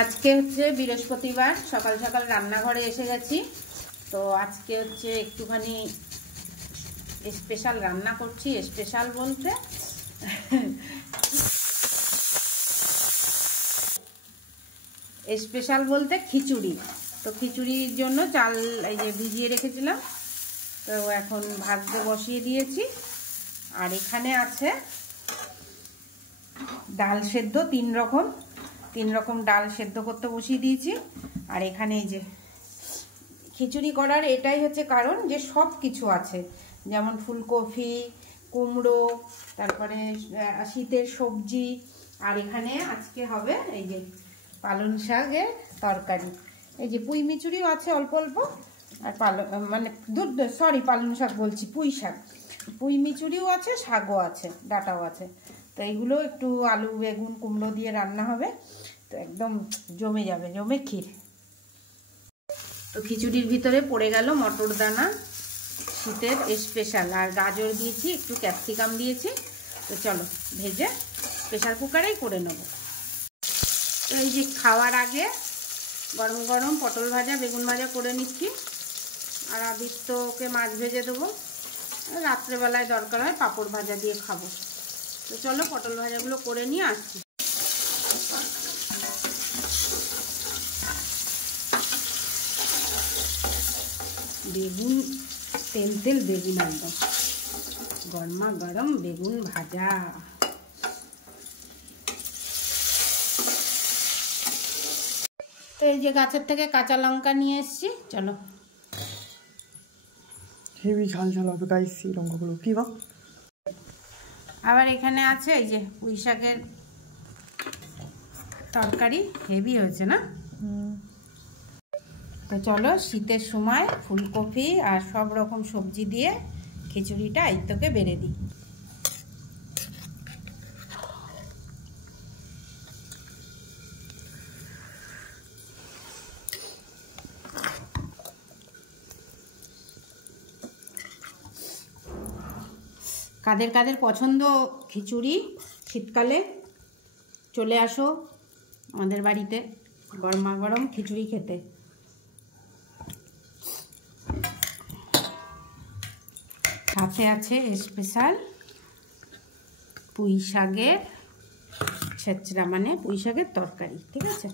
আজকে হচ্ছে বৃহস্পতিবার, সকাল সকাল রান্নাঘরে এসে গেছি। তো আজকে হচ্ছে একটুখানি স্পেশাল রান্না করছি। স্পেশাল বলতে খিচুড়ি। তো খিচুড়ির জন্য চাল এই যে ভিজিয়ে রেখেছিলাম, তো এখন ভাজতে বসিয়ে দিয়েছি। আর এখানে আছে ডাল সেদ্ধ, তিন রকম ডাল সেদ্ধ করতে বসিয়ে দিয়েছি। আর এখানে এই যে খিচুড়ি করার এটাই হচ্ছে কারণ যে সব কিছু আছে, যেমন ফুলকপি, কুমড়ো, তারপরে শীতের সবজি। আর এখানে আজকে হবে এই যে পালং শাকের তরকারি। এই যে পুঁই মিচুড়িও আছে অল্প অল্প, আর পালং শাক বলছি, পুঁই মিচুড়িও আছে, শাকও আছে, ডাঁটাও আছে। তো এইগুলো একটু আলু বেগুন কুমড়ো দিয়ে রান্না হবে, তো একদম জমে যাবে, জমে ক্ষীর। তো খিচুড়ির ভিতরে পড়ে গেল মটর দানা, শীতের স্পেশাল, আর গাজর দিয়েছি, একটু ক্যাপসিকাম দিয়েছি। তো চলো ভেজে প্রেশার কুকারেই করে নেব। তো এই যে খাওয়ার আগে গরম গরম পটল ভাজা বেগুন ভাজা করে নিচ্ছি। আর আদিত্যকে মাছ ভেজে দেবো, রাত্রেবেলায় দরকার হয় পাঁপড় ভাজা দিয়ে খাবো। তো চলো পটল ভাজাগুলো করে নিয়ে আসছি। বেগুন তেল বেগুন, একদম গরমা গরম বেগুন ভাজা। তো এই যে গাছের থেকে কাঁচা লঙ্কা নিয়ে এসেছি, চলো। হেভি ঝাল ঝাল হবে গাইস এই লঙ্কাগুলো, কি বা। আবার এখানে আছে এই যে পুঁই শাকের তরকারি, হেভি হয়েছে না? তো চলো শীতের সময় ফুলকপি আর সব রকম সবজি দিয়ে খিচুড়িটা আইত্তকে বেড়ে দিই। কাদের কাদের পছন্দ খিচুড়ি শীতকালে, চলে আসো আমাদের বাড়িতে গরমা গরম খিচুড়ি খেতে। সাথে আছে স্পেশাল পুঁই শাকের ছেঁচড়া, মানে পুঁই শাকের তরকারি, ঠিক আছে?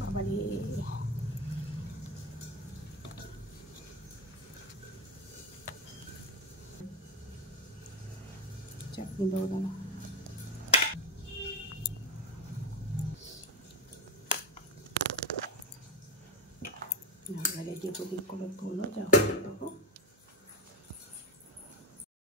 বাবারে চাটনি দেবো দাঁড়া। রেডি করে তোলো, যা